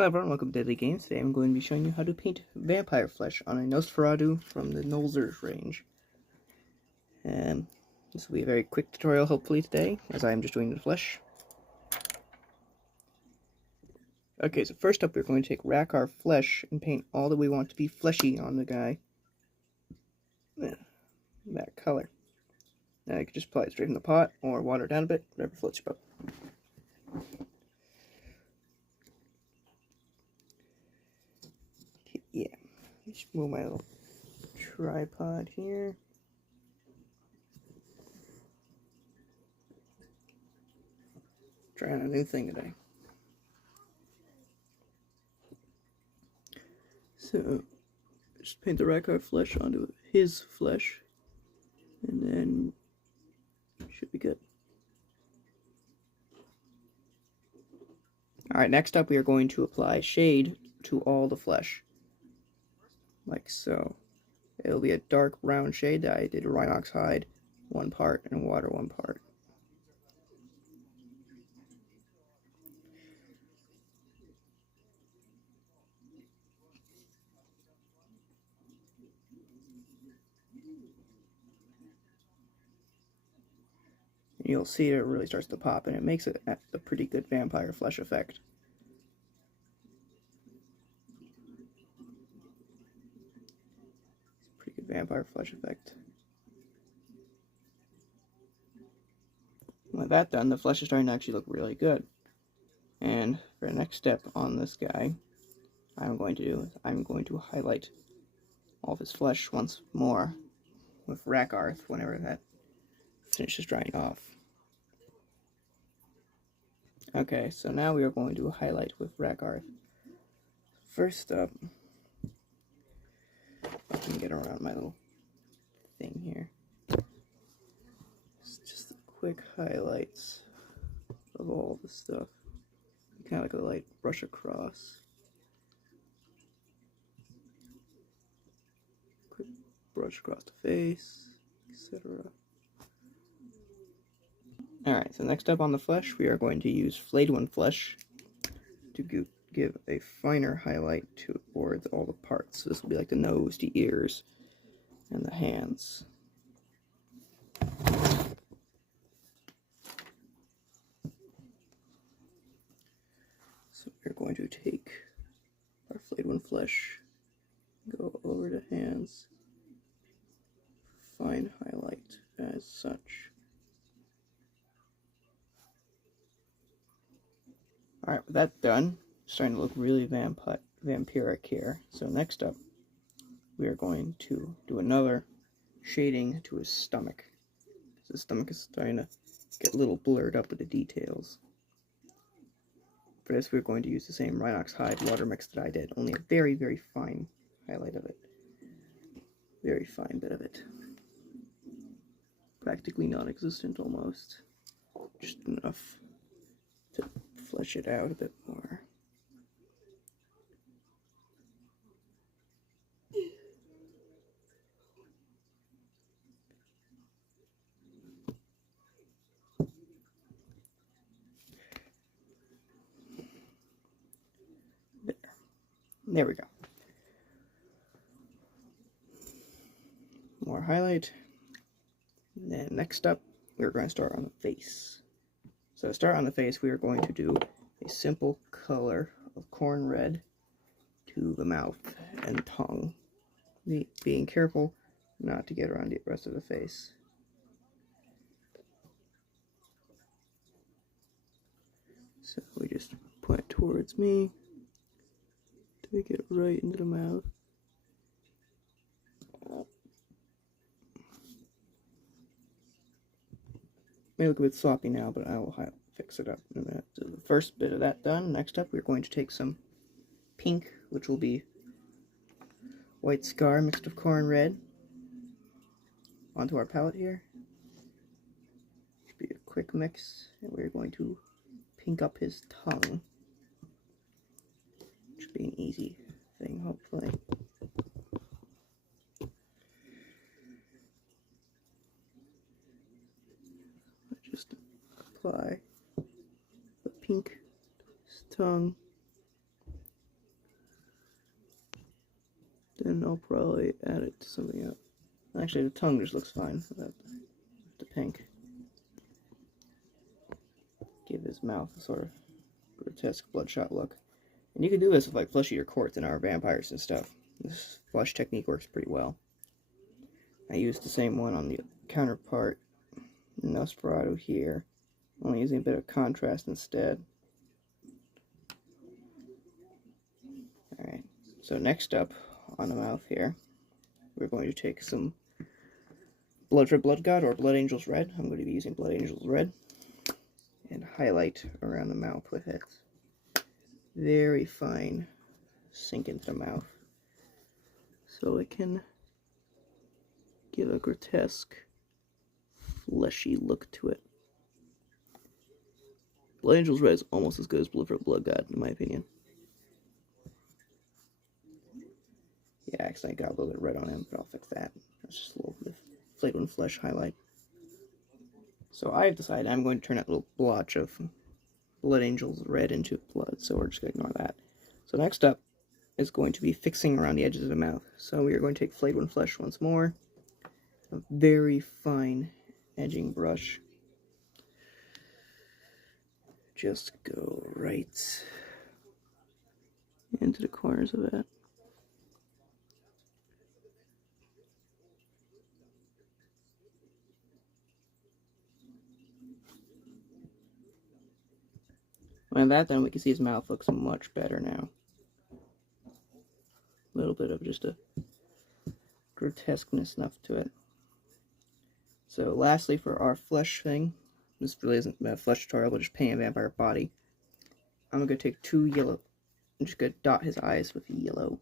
Hello everyone, welcome to Deadly Games. Today I'm going to be showing you how to paint vampire flesh on a Nosferatu from the Nolzur's range. This will be a very quick tutorial hopefully today, as I am just doing the flesh. Okay, so first up we're going to take Rackar flesh and paint all that we want to be fleshy on the guy. That color. Now you can just apply it straight from the pot, or water it down a bit, whatever floats your boat. Yeah, just move my little tripod here. Trying a new thing today. So, just paint the Rackar flesh onto his flesh, and then should be good. Alright, next up we are going to apply shade to all the flesh. Like so. It'll be a dark brown shade that I did Rhinox hide 1 part and water 1 part. You'll see it really starts to pop, and it makes it a pretty good vampire flesh effect. It's a pretty good vampire flesh effect. With that done, the flesh is starting to actually look really good. And for the next step on this guy, I'm going to highlight all of his flesh once more with Rackar whenever that finishes drying off. Okay, so now we are going to highlight with Rackar. First up, I can get around my little thing here. It's just the quick highlights of all the stuff. Kind of like a light brush across. Quick brush across the face, etc. Alright, so next up on the flesh, we are going to use Flayed One Flesh to give a finer highlight towards all the parts. So this will be like the nose, the ears, and the hands. So we're going to take our Flayed One Flesh, go over the hands, fine highlight as such. Alright, with that done, it's starting to look really vampiric here. So next up, we are going to do another shading to his stomach. So his stomach is starting to get a little blurred up with the details. For this, we're going to use the same Rhinox hide water mix that I did, only a very, very fine highlight of it. Very fine bit of it. Practically non-existent almost. Just enough to flesh it out a bit more. There we go. More highlight. And then next up, we're going to start on the face. So to start on the face, we are going to do a simple color of corn red to the mouth and tongue, being careful not to get around the rest of the face. So we just point towards me to get right into the mouth. May look a bit sloppy now, but I will fix it up in a minute. So the first bit of that done. Next up, we're going to take some pink, which will be white scar mixed with corn red, onto our palette here. Should be a quick mix, and we're going to pink up his tongue. Should be an easy thing, hopefully. Just apply the pink to his tongue. Then I'll probably add it to something else. Actually, the tongue just looks fine without the pink. Give his mouth a sort of grotesque bloodshot look. And you can do this with like flesh eater quartz in our vampires and stuff. This flesh technique works pretty well. I used the same one on the counterpart Nosferatu here, only using a bit of contrast instead. Alright, so next up on the mouth here, we're going to take some Blood Red Blood God or Blood Angels Red. I'm going to be using Blood Angels Red and highlight around the mouth with it. Very fine sink into the mouth so it can give a grotesque fleshy look to it. Blood Angels Red is almost as good as Blood Red Blood God in my opinion. Yeah, actually I got a little bit of red on him, but I'll fix that. That's just a little bit of flagrant flesh highlight. So I've decided I'm going to turn that little blotch of Blood Angels Red into blood, so we're just going to ignore that. So next up is going to be fixing around the edges of the mouth. So we are going to take flagrant flesh once more. A very fine edging brush. Just go right into the corners of that. And that, then we can see his mouth looks much better now. A little bit of just a grotesqueness enough to it. So lastly, for our flesh thing, this really isn't a flesh tutorial, but just paint a vampire body. I'm going to take two yellow, I'm just going to dot his eyes with yellow.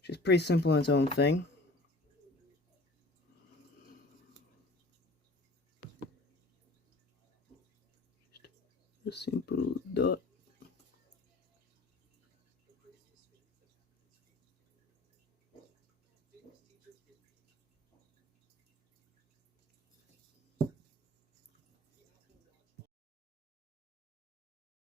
Which is pretty simple in its own thing. Just a simple dot.